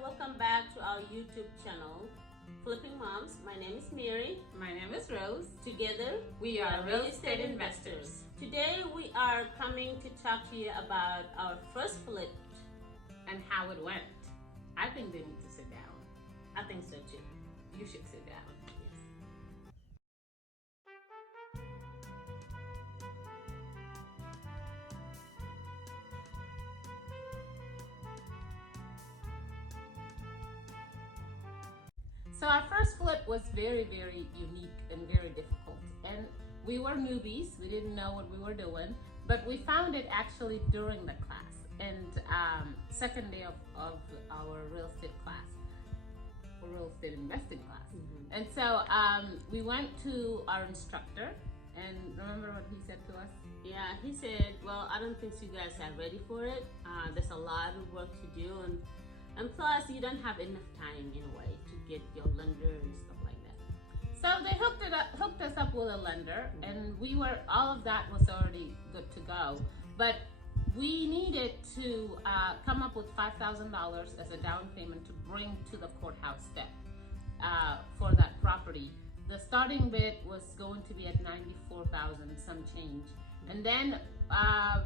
welcome back to our YouTube channel, Flipping Moms. My name is Mary. My name is Rose. Together, We are real estate investors. Today, we are coming to talk to you about our first flip. And how it went. I think they need to sit down. I think so too. You should sit down. Yes. So our first flip was very, very unique and very difficult. And we were newbies. We didn't know what we were doing. But we found it actually during the class. And second day of our real estate class, or real estate investing class. Mm-hmm. And so we went to our instructor, and remember what he said to us? Yeah, he said, well, I don't think you guys are ready for it. There's a lot of work to do, and plus you don't have enough time in a way to get your lender and stuff like that. So they hooked us up with a lender, and all of that was already good to go. But we needed to come up with $5,000 as a down payment to bring to the courthouse step for that property. The starting bid was going to be at $94,000 some change, and then I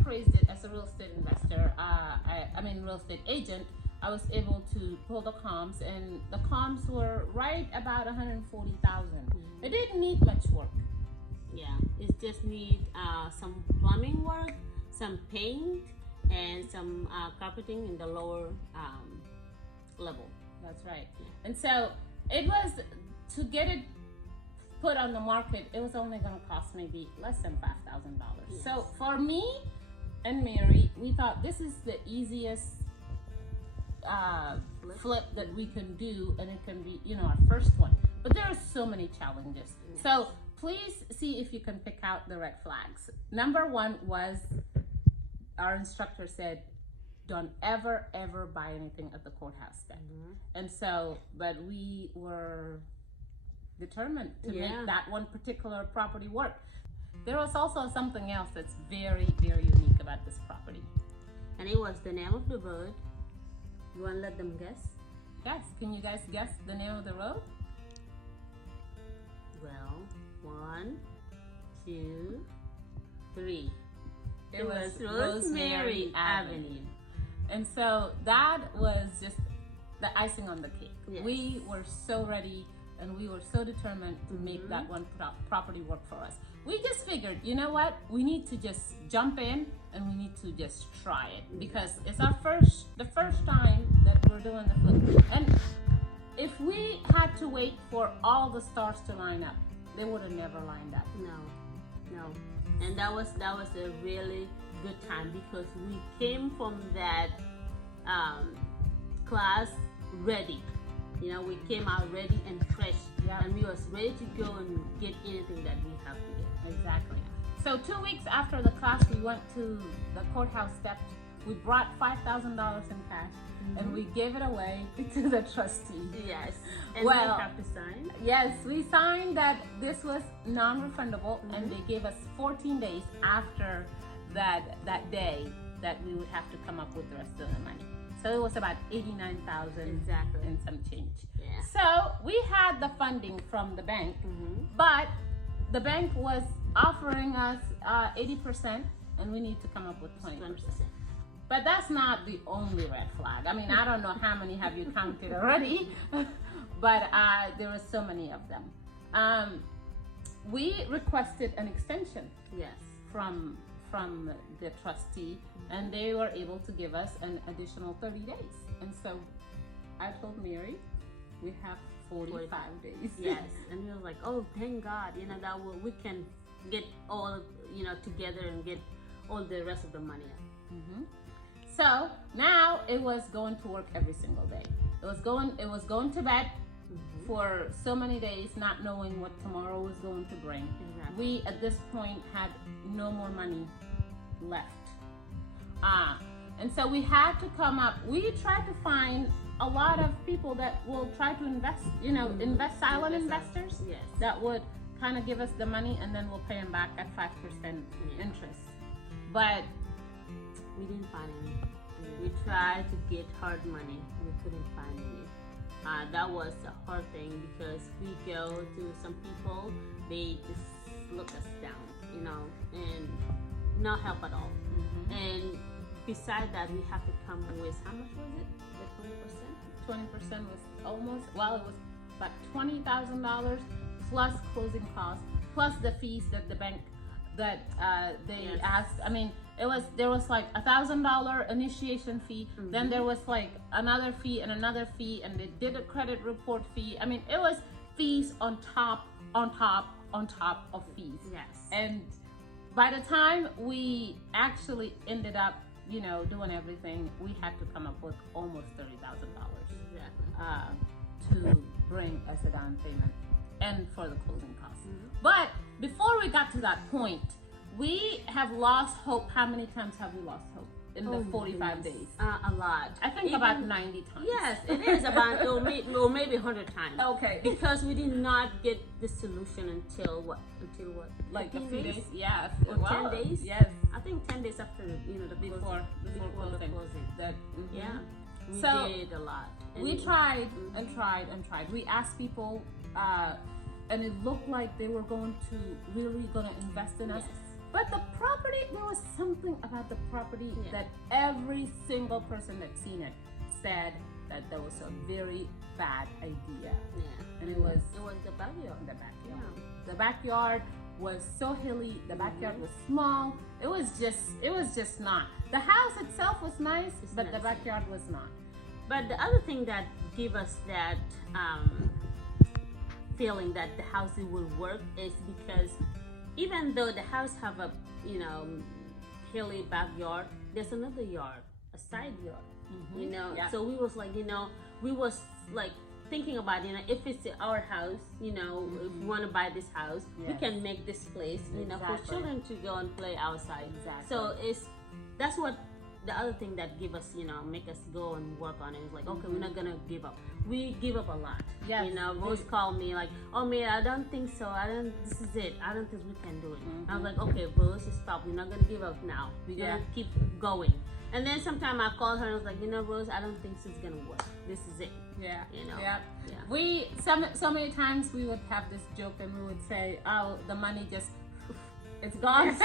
appraised it as a real estate investor. Real estate agent. I was able to pull the comps, and the comps were right about $140,000. It didn't need much work. Yeah, it just need some plumbing work, some paint, and some carpeting in the lower level. That's right. And so it was, to get it put on the market, it was only going to cost maybe less than $5,000. Yes. So for me and Mary, we thought this is the easiest flip that we can do, and it can be, our first one. But there are so many challenges. Yes. So please see if you can pick out the red flags. Number one was, our instructor said, don't ever buy anything at the courthouse step. And so, but we were determined to make that one particular property work. There was also something else that's very, very unique about this property. And it was the name of the road. You want to let them guess? Yes, can you guys guess the name of the road? Well, 1, 2, 3. It was Rosemary Avenue. And so that was just the icing on the cake. Yes. We were so ready, and we were so determined to make that one property work for us. We just figured, you know what? We need to just jump in, and we need to just try it, because it's the first time that we're doing the flip. And if we had to wait for all the stars to line up, they would have never lined up. No. And that was a really good time, because we came from that class ready. We came out ready and fresh, and we was ready to go and get anything that we have to get. Exactly. So 2 weeks after the class, we went to the courthouse steps. We brought $5,000 in cash, and we gave it away to the trustee. Yes. And Well, we have to sign. Yes, we signed that this was non-refundable, and they gave us 14 days after that day that we would have to come up with the rest of the money. So it was about $89,000 Exactly. and some change. Yeah. So we had the funding from the bank, but the bank was offering us 80%, and we need to come up with 20%. But that's not the only red flag. I mean, I don't know how many have you counted already, but there were so many of them. We requested an extension from the trustee, and they were able to give us an additional 30 days. And so I told Mary, we have 45 days. Yes, and we were like, oh, thank God, that we can get all, together and get all the rest of the money out. So now it was going to work every single day. It was going to bed for so many days, not knowing what tomorrow was going to bring. Exactly. We at this point had no more money left. And so we had to come up. We tried to find a lot of people that will try to invest, silent investors that would kind of give us the money, and then we'll pay them back at 5% interest. But we didn't find any. We tried to get hard money. We couldn't find any. That was a hard thing because we go to some people, they just look us down, you know, and not help at all. And besides that, we have to come with, how much was it? The 20%? 20% was almost, well, it was about $20,000 plus closing costs, plus the fees that the bank, that they asked. I mean, there was like $1,000 initiation fee, then there was like another fee and another fee, and they did a credit report fee. I mean, it was fees on top of fees. Yes. And by the time we actually ended up, you know, doing everything, we had to come up with almost $30,000 to bring as a down payment and for the closing costs. But before we got to that point, we have lost hope. How many times have we lost hope in the 45 days? A lot. I think about 90 times. Yes, it is about, or maybe 100 times. Okay. Because we did not get the solution until what? Like a few days? Yeah. Or 10 days? Yes. I think 10 days after, you know, the before the closing. That, Yeah. We So, did a lot. And we tried and tried and tried. We asked people, and it looked like they were really gonna invest in us. Yes. But the property, there was something about the property that every single person that seen it said that there was a very bad idea. Yeah. And it was the backyard. the backyard. The backyard was so hilly. The backyard was small. It was just not. The house itself was nice, but nice, the backyard was not. But the other thing that gave us that feeling that the house will work is because even though the house have a, you know, hilly backyard, there's another yard, a side yard, you know. Yeah. So we was like, you know, we was like thinking about, you know, if it's our house, you know, if we want to buy this house, we can make this place, you know, for children to go and play outside. Exactly. So that's what the other thing that give us, you know, make us go and work on it is like, okay, we're not gonna give up. We give up a lot. Yes. You know, Rose called me like, oh man, I don't think so. This is it. I don't think we can do it. I was like, okay, Rose, stop. We're not gonna give up now. We're gonna keep going. And then sometime I called her and I was like, you know, Rose, I don't think this is gonna work. This is it. Yeah. You know. Yeah. Yeah. We so many times we would have this joke and we would say, oh, the money just it's gone.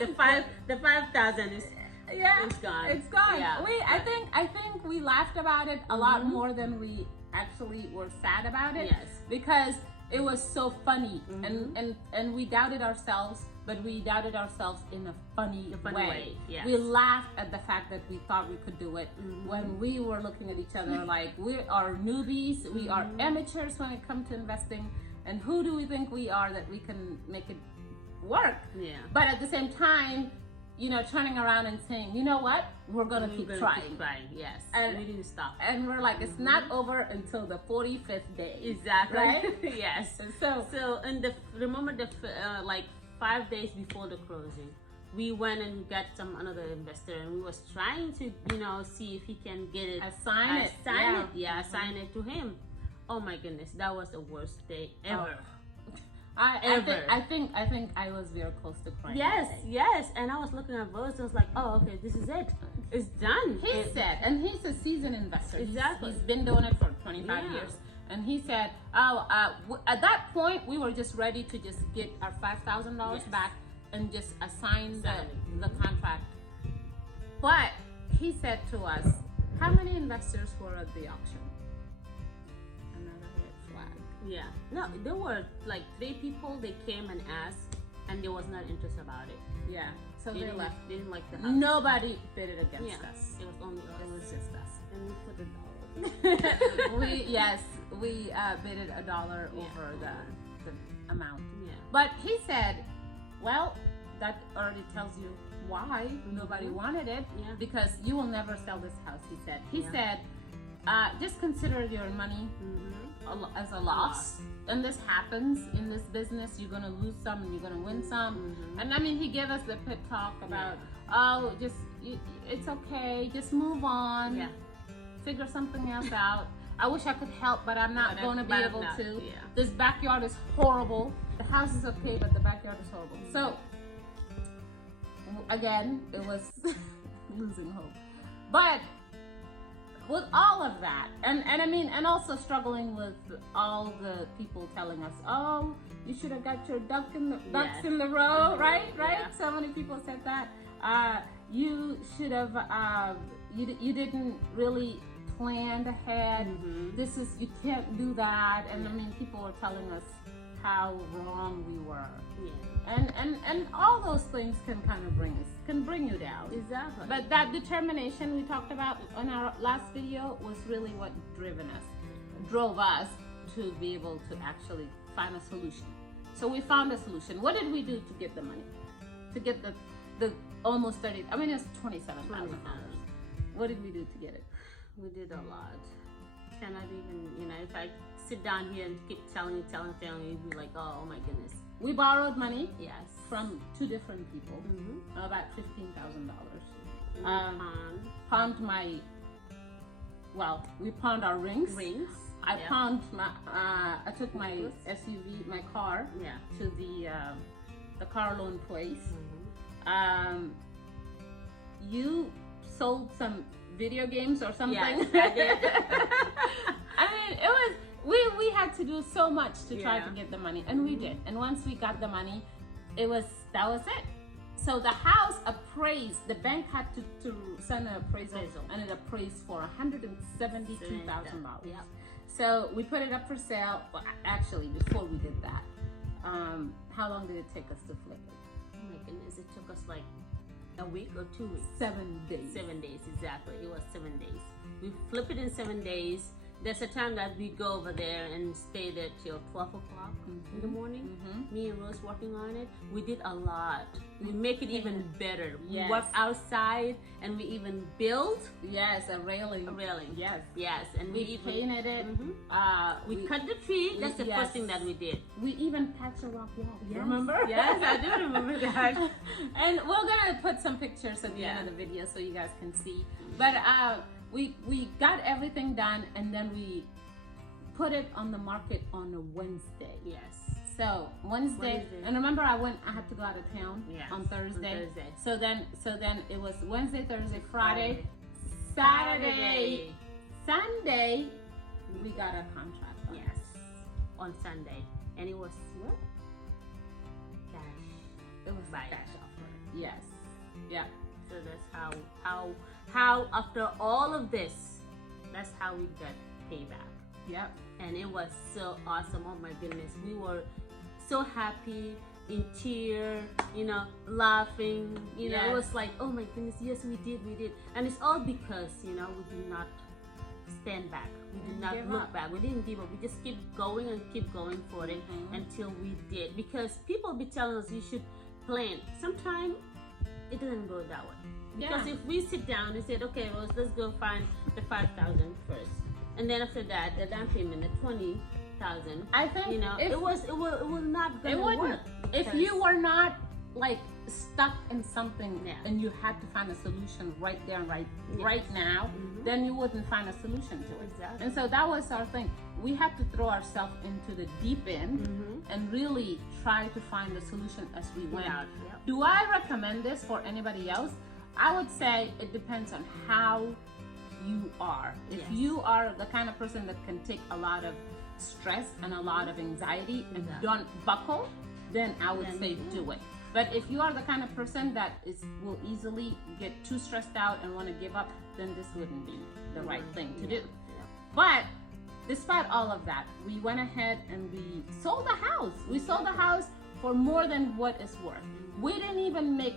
the 5,000 is it's gone. It's gone. Yeah. I think we laughed about it a lot more than we actually were sad about it. Yes. Because it was so funny and we doubted ourselves, but we doubted ourselves in a funny way. Yes. We laughed at the fact that we thought we could do it when we were looking at each other like we are newbies, we are amateurs when it comes to investing, and who do we think we are that we can make it work? Yeah. But at the same time, you know, turning around and saying, you know what, we're gonna keep trying. Keep trying, yes. And we didn't stop. And we're like, it's not over until the 45th day. Exactly. Right? Yes. So in remember like 5 days before the closing, we went and got another investor, and we was trying to, you know, see if he can get it. Assign it to him. Oh my goodness, that was the worst day ever. I think I was very close to crying. Yes. And I was looking at Rose and I was like, oh, okay, this is it. It's done. He said, and he's a seasoned investor. Exactly. He's been doing it for 25 years. And he said, at that point, we were just ready to just get our $5,000 back and just assign the contract. But he said to us, how many investors were at the auction? Another red flag. Yeah. No, there were like 3 people. They came and asked, and they was not interested about it. Yeah. So they left. They didn't like the house. Nobody bid it against us. It was only us. It was just us. And we put $1. we bidded $1 over the amount. Yeah. But he said, well, that already tells you why nobody wanted it. Yeah. Because you will never sell this house, he said. He said, just consider your money as a loss. And this happens in this business. You're going to lose some and you're going to win some. And I mean, he gave us the pit talk about, oh, it's okay. Just move on. Yeah. Figure something else out. I wish I could help, but I'm not going to be able to. Yeah. This backyard is horrible. The house is okay, but the backyard is horrible. So, again, it was losing hope. But with all of that, and I mean, and also struggling with all the people telling us, oh, you should have got your ducks in the row, right? Yeah. So many people said that. You should have, you didn't really plan ahead. This is, you can't do that. And I mean, people were telling us how wrong we were. Yeah. And all those things can kind of bring you down. Exactly. But that determination we talked about on our last video was really what drove us to be able to actually find a solution. So we found a solution. What did we do to get the money? To get the almost 30, I mean, it's $27,000. What did we do to get it? We did a lot. Cannot even, if I sit down here and keep telling you, you'd be like, oh my goodness. We borrowed money. Yes. From 2 different people. About $15,000. We pawned our rings. I pawned I took my SUV, my car, to the car loan place. You sold some video games or something. Yes, I did. I mean, it was, we had to do so much to try to get the money, and we did. And once we got the money, that was it. So the house appraised, the bank had to send an appraisal, and it appraised for $172,000. Yep. So we put it up for sale. Well, actually, before we did that, how long did it take us to flip it? Oh my goodness, it took us like a week or 2 weeks. 7 days. 7 days, exactly. It was 7 days. We flip it in 7 days. There's a time that we go over there and stay there till 12 o'clock in the morning. Me and Rose working on it. We did a lot. We make it even better. Yes. We work outside, and we even build Yes, a railing. Yes. Yes, and we even painted it. we cut the tree. That's the first thing that we did. We even patched a rock wall. Yes. Remember? Yes, I do remember that. And we're gonna put some pictures at the end of the video so you guys can see. But we got everything done, and then we put it on the market on a Wednesday. Yes. So Wednesday, and remember I had to go out of town on Thursday. So then it was Wednesday, Thursday, Friday, Saturday, Sunday. We got a contract. Yes, on Sunday, and it was what? Cash. It was Buy. cash offer. Yes. Yeah. So that's how after all of this, that's how we got payback. Yep. And it was so awesome. Oh my goodness, we were so happy, in tears, laughing. It was like, oh my goodness, yes, we did. And it's all because we did not stand back. We did not look back. We didn't give up. We just keep going for it until we did. Because people be telling us you should plan. Sometimes it doesn't go that way. Because if we sit down and said, okay, Rose, let's go find the $5,000 first, and then after that, the down payment, the $20,000. I think it will not gonna work. If you were not like stuck in something and you had to find a solution right there, right now, then you wouldn't find a solution to it. Exactly. And so that was our thing. We had to throw ourselves into the deep end and really try to find a solution as we went. Do I recommend this for anybody else? I would say it depends on how you are. If you are the kind of person that can take a lot of stress and a lot of anxiety and don't buckle, then I would say do it. But if you are the kind of person that will easily get too stressed out and want to give up, then this wouldn't be the right thing to do. But despite all of that, we went ahead and we sold the house. We sold the house for more than what it's worth. We didn't even make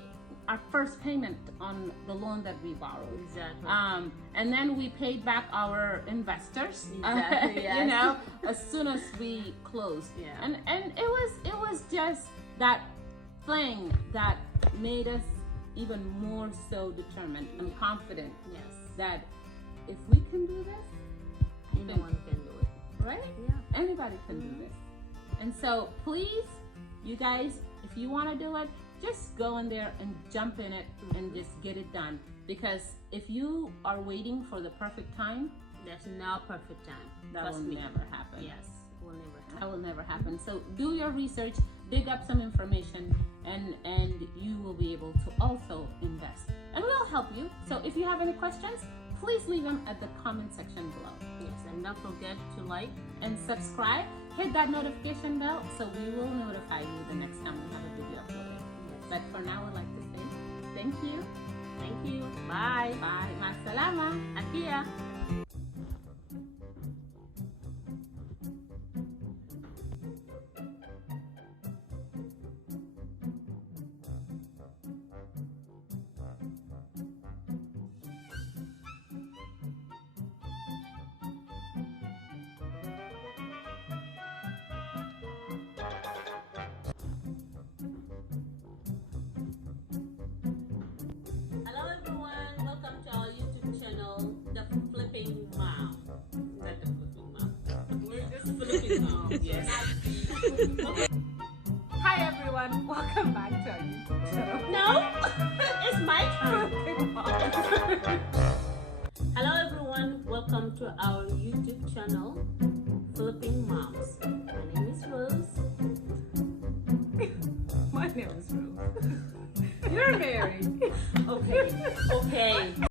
our first payment on the loan that we borrowed. Exactly. And then we paid back our investors. Exactly. Yes. As soon as we closed. Yeah. And it was just that thing that made us even more so determined and confident. Yes. That if we can do this, anyone can do it. Right? Yeah. Anybody can do this. And so please, you guys, if you want to do it, just go in there and jump in it and just get it done. Because if you are waiting for the perfect time, there's no perfect time. That will never happen. Yes, it will never happen. That will never happen. So do your research. dig up some information, and you will be able to also invest. And we'll help you. So if you have any questions, please leave them at the comment section below. Yes, and don't forget to like And subscribe, hit that notification bell so we will notify you the next time we have a video uploaded. But for now, I'd like to say thank you. Thank you. Bye. Bye. Masalama. Akia. Hello everyone, welcome to our YouTube channel, The Flipping Mom. Not The Flipping Mom. We're just Flipping Mom. Yes. Hi everyone, welcome back to our YouTube channel. No, it's my turn. Hello everyone, welcome to our YouTube channel, Flipping Moms. My name is Rose. My name is Rose. You're Mary. Okay,